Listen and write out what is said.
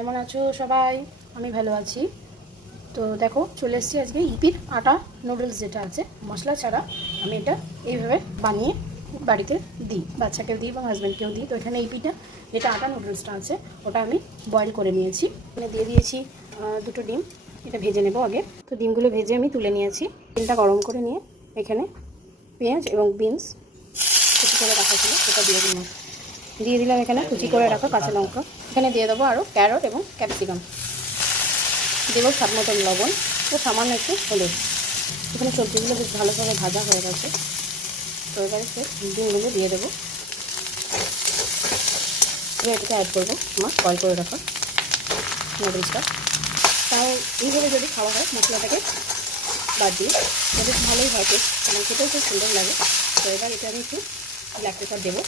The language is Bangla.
কেমন আছো সবাই? আমি ভালো আছি। তো দেখো চলে এসেছি আজকে ইপির আটা নুডলস যেটা আছে মশলা ছাড়া। আমি এটা এইভাবে বানিয়ে বাড়িতে দিই, বাচ্চাকেও দিই এবং হাজব্যান্ডকেও দিই। তো এখানে ইপিটা যেটা আটা নুডলসটা আছে ওটা আমি বয়েল করে নিয়েছি। এখানে দিয়ে দিয়েছি দুটো ডিম। এটা ভেজে নেব আগে। তো ডিমগুলো ভেজে আমি তুলে নিয়েছি। তেলটা গরম করে নিয়ে এখানে পেঁয়াজ এবং বিনস কুচি করে রাখা ছিল সেটা দিয়ে দিলাম এখানে কুচি করে রাখা কাঁচা লঙ্কা। এখানে দিয়ে দেবো আরও ক্যারট এবং ক্যাপসিকাম। দেবো স্বাদ মতন লবণ ও সামান্য একটু হলুদ। এখানে সবজিগুলো বেশ ভালোভাবে ভাজা হয়ে গেছে। তো এবারে ডিমগুলো দিয়ে দেবো, এটাকে অ্যাড করবো আমার বয়েল করে রাখা নুডলসটা। তাও এইভাবে যদি খাওয়া হয় মশলাটাকে বাদ দিয়ে বেশ ভালোই হয়, টেস্ট আমার খেতেও খুব সুন্দর লাগে। তো এবার এটা আমি একটু ব্ল্যাক পেপার দেবো।